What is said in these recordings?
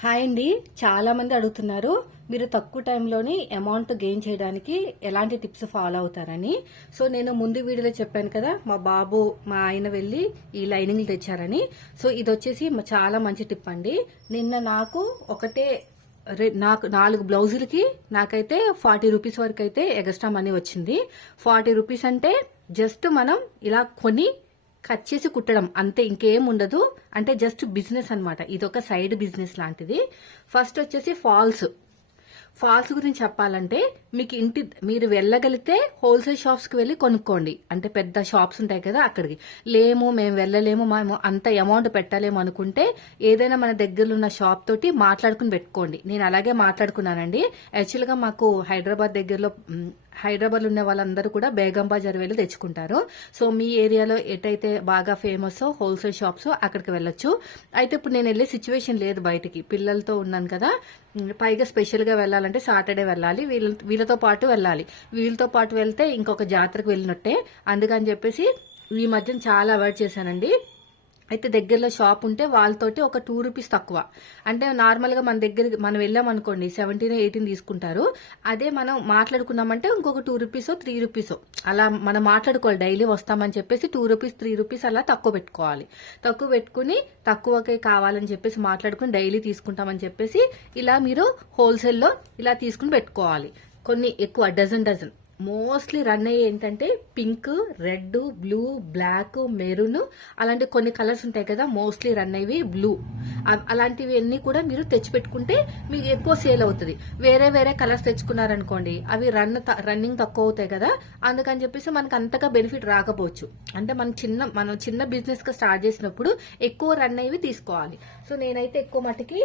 Hi అండి. చాలా మంది అడుగుతున్నారు మీరు తక్కువ టైంలోని అమౌంట్ గెయిన్ చేయడానికి ఎలాంటి టిప్స్ ఫాలో అవుతారని. సో నేను ముందు వీడియోలో చెప్పాను కదా, మా బాబు మా ఆయన వెళ్ళి ఈ లైనింగ్లు తెచ్చారని. సో ఇది వచ్చేసి చాలా మంచి టిప్ అండి. నిన్న నాకు నాకు 4 బ్లౌజులకి నాకైతే 40 రూపీస్ వరకు అయితే ఎక్స్ట్రా మనీ వచ్చింది. 40 రూపీస్ అంటే జస్ట్ మనం ఇలా కొని కట్ చేసి కుట్టడం అంతే, ఇంకేం ఉండదు. అంటే జస్ట్ బిజినెస్ అన్నమాట. ఇది ఒక సైడ్ బిజినెస్ లాంటిది. ఫస్ట్ వచ్చేసి ఫాల్స్ గురించి చెప్పాలంటే మీరు వెళ్ళగలిగితే హోల్సేల్ షాప్స్ కి వెళ్ళి కొనుక్కోండి. అంటే పెద్ద షాప్స్ ఉంటాయి కదా, అక్కడికి. మేము వెళ్ళలేము, మేము అంత అమౌంట్ పెట్టలేము అనుకుంటే ఏదైనా మన దగ్గరలో ఉన్న షాప్ తోటి మాట్లాడుకుని పెట్టుకోండి. నేను అలాగే మాట్లాడుకున్నానండి. యాక్చువల్ గా మాకు హైదరాబాద్ లో ఉన్న వాళ్ళందరూ కూడా బేగం బజార్ వెళ్ళి తెచ్చుకుంటారు. సో మీ ఏరియాలో ఎటైతే బాగా ఫేమస్ హోల్సేల్ షాప్స్ అక్కడికి వెళ్ళొచ్చు. అయితే ఇప్పుడు నేను వెళ్ళే సిచ్యువేషన్ లేదు, బయటికి పిల్లలతో ఉన్నాను కదా. పైగా స్పెషల్ గా వెళ్ళాలంటే సాటర్డే వెళ్ళాలి, వీళ్ళతో పాటు వెళ్ళాలి. వీళ్ళతో పాటు వెళ్తే ఇంకొక జాతరకు వెళ్ళినట్టే. అందుకని చెప్పేసి ఈ మధ్యన చాలా అవాయిడ్ చేశానండి. అయితే దగ్గరలో షాప్ ఉంటే వాళ్ళతోటి ఒక 2 రూపీస్ తక్కువ. అంటే నార్మల్ గా మనం వెళ్ళాం అనుకోండి 17, 18 తీసుకుంటారు. అదే మనం మాట్లాడుకున్నామంటే ఇంకొక 2 రూపీస్ 3 రూపీస్ అలా మనం మాట్లాడుకోవాలి. డైలీ వస్తామని చెప్పేసి 2 రూపీస్ 3 రూపీస్ అలా తక్కువ పెట్టుకోవాలి. తక్కువ పెట్టుకుని తక్కువకే కావాలని చెప్పేసి మాట్లాడుకుని డైలీ తీసుకుంటామని చెప్పేసి ఇలా మీరు హోల్సేల్లో ఇలా తీసుకుని పెట్టుకోవాలి. కొన్ని ఎక్కువ డజన్ మోస్ట్లీ రన్ అయ్యే ఏంటంటే pink, red, blue, black, maroon, అలాంటి కొన్ని కలర్స్ ఉంటాయి కదా. మోస్ట్లీ రన్ అయ్యి బ్లూ, అలాంటివి అన్ని కూడా మీరు తెచ్చిపెట్టుకుంటే మీకు ఎక్కువ సేల్ అవుతుంది. వేరే వేరే కలర్స్ తెచ్చుకున్నారనుకోండి, అవి రన్నింగ్ తక్కువ అవుతాయి కదా. అందుకని చెప్పేసి మనకు అంతగా బెనిఫిట్ రాకపోవచ్చు. అంటే మనం చిన్న బిజినెస్ గా స్టార్ట్ చేసినప్పుడు ఎక్కువ రన్ అయ్యి తీసుకోవాలి. సో నేనైతే ఎక్కువ మటుకి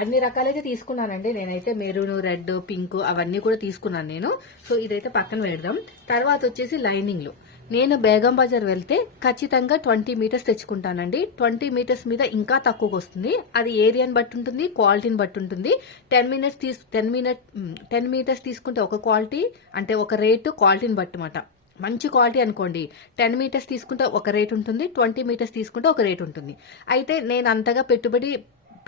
అన్ని రకాలైతే తీసుకున్నానండి. నేనైతే మెరూన్, రెడ్, పింక్ అవన్నీ కూడా తీసుకున్నాను నేను. సో ఇదైతే పక్కన పెడదాం. తర్వాత వచ్చేసి లైనింగ్లు. నేను బేగం బజార్ వెళ్తే ఖచ్చితంగా 20 మీటర్స్ తెచ్చుకుంటానండి. 20 మీటర్స్ మీద ఇంకా తక్కువగా వస్తుంది. అది ఏరియాని బట్టి ఉంటుంది, క్వాలిటీని బట్టి ఉంటుంది. 10 మీటర్స్ తీసుకుంటే ఒక క్వాలిటీ, అంటే ఒక రేటు, క్వాలిటీని బట్టి మాట. మంచి క్వాలిటీ అనుకోండి 10 మీటర్స్ తీసుకుంటే ఒక రేట్ ఉంటుంది, 20 మీటర్స్ తీసుకుంటే ఒక రేట్ ఉంటుంది. అయితే నేను అంతగా పెట్టుబడి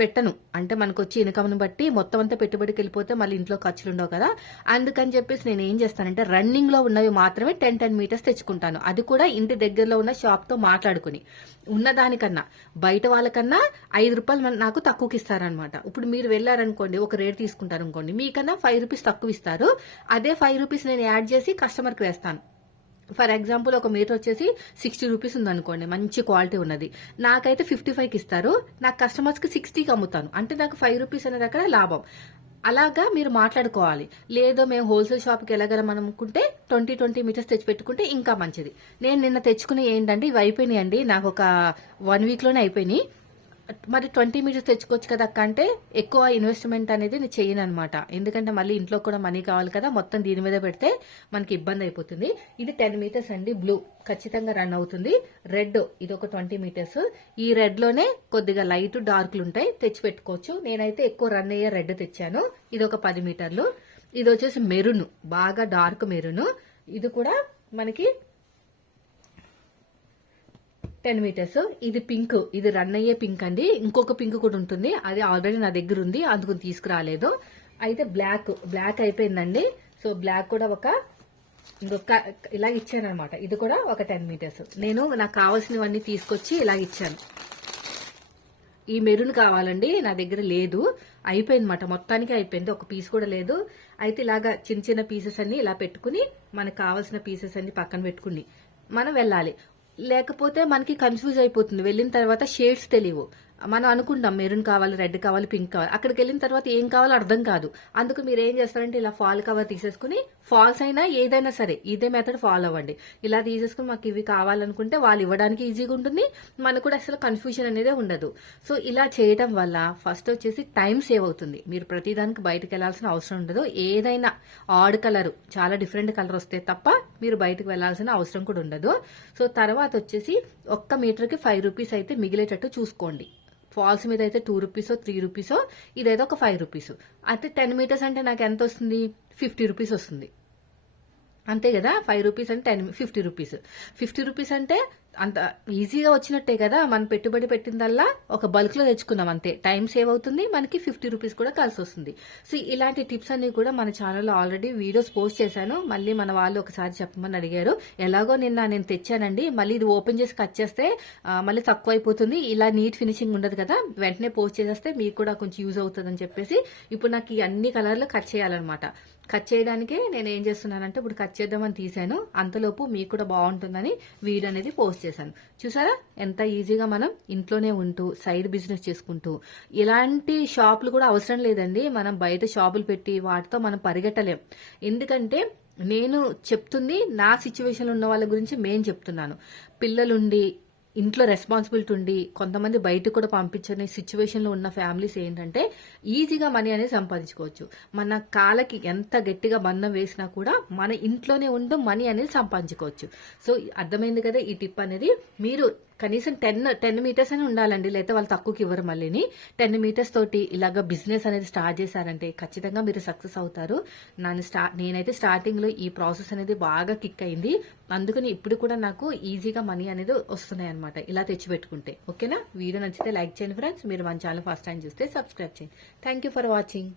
పెట్టను. అంటే మనకు వచ్చి ఇన్కమ్ని బట్టి మొత్తం అంతా పెట్టుబడికి వెళ్ళిపోతే మళ్ళీ ఇంట్లో ఖర్చులు ఉండవు కదా. అందుకని చెప్పేసి నేను ఏం చేస్తానంటే రన్నింగ్ లో ఉన్నవి మాత్రమే 10 మీటర్స్ తెచ్చుకుంటాను. అది కూడా ఇంటి దగ్గరలో ఉన్న షాప్ తో మాట్లాడుకుని. ఉన్నదానికన్నా బయట వాళ్ళకన్నా 5 రూపాయలు నాకు తక్కువకి ఇస్తారనమాట. ఇప్పుడు మీరు వెళ్ళారనుకోండి, ఒక రేట్ తీసుకుంటారు అనుకోండి, మీకన్నా 5 రూపీస్ తక్కువ ఇస్తారు. అదే 5 రూపీస్ నేను యాడ్ చేసి కస్టమర్కి వేస్తాను. ఫర్ ఎగ్జాంపుల్ ఒక మీటర్ వచ్చేసి 60 రూపీస్ ఉందనుకోండి, మంచి క్వాలిటీ ఉన్నది. నాకైతే 55కి ఇస్తారు, నాకు కస్టమర్స్ కి 60కి అమ్ముతాను. అంటే నాకు 5 రూపీస్ అనేది అక్కడ లాభం. అలాగా మీరు మాట్లాడుకోవాలి. లేదో మేము హోల్సేల్ షాప్కి వెళ్ళగలం అనుకుంటే 20 మీటర్స్ తెచ్చి పెట్టుకుంటే ఇంకా మంచిది. నేను నిన్న తెచ్చుకుని ఏంటంటే ఇవి అయిపోయినాయండి. నాకు ఒక 1 వీక్ లోనే అయిపోయినాయి. మరి 20 మీటర్స్ తెచ్చుకోవచ్చు కదా అక్క అంటే, ఎక్కువ ఇన్వెస్ట్మెంట్ అనేది నేను చేయను అనమాట. ఎందుకంటే మళ్ళీ ఇంట్లో కూడా మనీ కావాలి కదా, మొత్తం దీని మీద పెడితే మనకి ఇబ్బంది అయిపోతుంది. ఇది 10 మీటర్స్ అండి. బ్లూ ఖచ్చితంగా రన్ అవుతుంది. రెడ్ ఇది ఒక 20 మీటర్స్. ఈ రెడ్ లోనే కొద్దిగా లైట్ డార్క్లు ఉంటాయి, తెచ్చి పెట్టుకోవచ్చు. నేనైతే ఎక్కువ రన్ అయ్యే రెడ్ తెచ్చాను. ఇది ఒక 10 మీటర్లు. ఇది వచ్చేసి మెరూన్, బాగా డార్క్ మెరూన్. ఇది కూడా మనకి 10 మీటర్స్. ఇది పింక్, ఇది రన్ అయ్యే పింక్ అండి. ఇంకొక పింక్ కూడా ఉంటుంది, అది ఆల్రెడీ నా దగ్గర ఉంది, అందుకు తీసుకురాలేదు. అయితే బ్లాక్ అయిపోయిందండి. సో బ్లాక్ కూడా ఇలా ఇచ్చాను అనమాట. ఇది కూడా ఒక 10 మీటర్స్. నేను నాకు కావాల్సినవన్నీ తీసుకొచ్చి ఇలా ఇచ్చాను. ఈ మెరూన్ కావాలండి, నా దగ్గర లేదు, అయిపోయిందన్నమాట. మొత్తానికి అయిపోయింది, ఒక పీస్ కూడా లేదు. అయితే ఇలాగా చిన్న చిన్న పీసెస్ అన్ని ఇలా పెట్టుకుని మనకు కావాల్సిన పీసెస్ అన్ని పక్కన పెట్టుకుని మనం వెళ్ళాలి. లేకపోతే మనకి కన్ఫ్యూజ్ అయిపోతుంది. వెళ్ళిన తర్వాత షేడ్స్ తెలియవు. మనం అనుకుంటాం మెరూన్ కావాలి, రెడ్ కావాలి, పింక్ కావాలి. అక్కడికి వెళ్ళిన తర్వాత ఏం కావాలో అర్థం కాదు. అందుకు మీరు ఏం చేస్తారంటే ఇలా ఫాల్ కవర్ తీసేసుకుని, ఫాల్స్ అయినా ఏదైనా సరే ఇదే మెథడ్ ఫాలో అవ్వండి. ఇలా తీసేసుకుని మాకు ఇవి కావాలనుకుంటే వాళ్ళు ఇవ్వడానికి ఈజీగా ఉంటుంది, మనకు కూడా అసలు కన్ఫ్యూజన్ అనేది ఉండదు. సో ఇలా చేయడం వల్ల ఫస్ట్ వచ్చేసి టైం సేవ్ అవుతుంది. మీరు ప్రతిదానికి బయటకు వెళ్లాల్సిన అవసరం ఉండదు. ఏదైనా ఆడ్ కలర్, చాలా డిఫరెంట్ కలర్ వస్తే తప్ప మీరు బయటకు వెళ్లాల్సిన అవసరం కూడా ఉండదు. సో తర్వాత వచ్చేసి ఒక్క మీటర్కి 5 రూపీస్ అయితే మిగిలేటట్టు చూసుకోండి. ఫాల్స్ మీద అయితే 2 రూపీసో 3 రూపీసో, ఇదైతే ఒక 5 రూపీస్. అయితే 10 మీటర్స్ అంటే నాకు ఎంత వస్తుంది, 50 రూపీస్ వస్తుంది. అంతే కదా. 5 రూపీస్ అంటే 50 రూపీస్. 50 రూపీస్ అంటే అంత ఈజీగా వచ్చినట్టే కదా, మనం పెట్టుబడి పెట్టిందల్లా ఒక బల్క్ లో తెచ్చుకున్నాం అంతే. టైం సేవ్ అవుతుంది, మనకి 50 రూపీస్ కూడా కలిసి వస్తుంది. సో ఇలాంటి టిప్స్ అన్ని కూడా మన ఛానల్లో ఆల్రెడీ వీడియోస్ పోస్ట్ చేశాను. మళ్ళీ మన వాళ్ళు ఒకసారి చెప్పమని అడిగారు. ఎలాగో నిన్న నేను తెచ్చానండి, మళ్ళీ ఇది ఓపెన్ చేసి కట్ చేస్తే మళ్ళీ తక్కువ అయిపోతుంది, ఇలా నీట్ ఫినిషింగ్ ఉండదు కదా, వెంటనే పోస్ట్ చేసేస్తే మీకు కూడా కొంచెం యూజ్ అవుతుంది అని చెప్పేసి ఇప్పుడు నాకు ఈ అన్ని కలర్లు కట్ చేయాలన్నమాట. కట్ చేయడానికే నేను ఏం చేస్తున్నానంటే ఇప్పుడు కట్ చేద్దామని తీసాను, అంతలోపు మీకు కూడా బాగుంటుందని వీడియో అనేది పోస్ట్ చేశాను. చూసారా ఎంత ఈజీగా మనం ఇంట్లోనే ఉంటూ సైడ్ బిజినెస్ చేసుకుంటూ, ఇలాంటి షాపులు కూడా అవసరం లేదండి. మనం బయట షాపులు పెట్టి వాటితో మనం పరిగెట్టలేం. ఎందుకంటే నేను చెప్తుంది నా సిచ్యువేషన్ ఉన్న వాళ్ళ గురించి మేం చెప్తున్నాను. పిల్లలుండి ఇంట్లో రెస్పాన్సిబిలిటీ ఉండి కొంతమంది బయటకు కూడా పంపించని సిచ్యువేషన్లో ఉన్న ఫ్యామిలీస్ ఏంటంటే ఈజీగా మనీ అనేది సంపాదించుకోవచ్చు. మన కాళ్ళకి ఎంత గట్టిగా బంధం వేసినా కూడా మన ఇంట్లోనే ఉంటూ మనీ అనేది సంపాదించుకోవచ్చు. సో అర్థమైంది కదా ఈ టిప్ అనేది. మీరు కనీసం 10 మీటర్స్ అని ఉండాలండి, లేకపోతే వాళ్ళు తక్కువకి ఇవ్వరు. మళ్ళీని 10 మీటర్స్ తోటి ఇలాగ బిజినెస్ అనేది స్టార్ట్ చేశారంటే ఖచ్చితంగా మీరు సక్సెస్ అవుతారు. నేనైతే స్టార్టింగ్ లో ఈ ప్రాసెస్ అనేది బాగా కిక్ అయింది, అందుకని ఇప్పుడు కూడా నాకు ఈజీగా మనీ అనేది వస్తున్నాయి అనమాట ఇలా తెచ్చిపెట్టుకుంటే. ఓకేనా, వీడియో నచ్చితే లైక్ చేయండి ఫ్రెండ్స్. మీరు మన ఛానల్ ఫస్ట్ టైం చూస్తే సబ్స్క్రైబ్ చేయండి. Thank you for watching.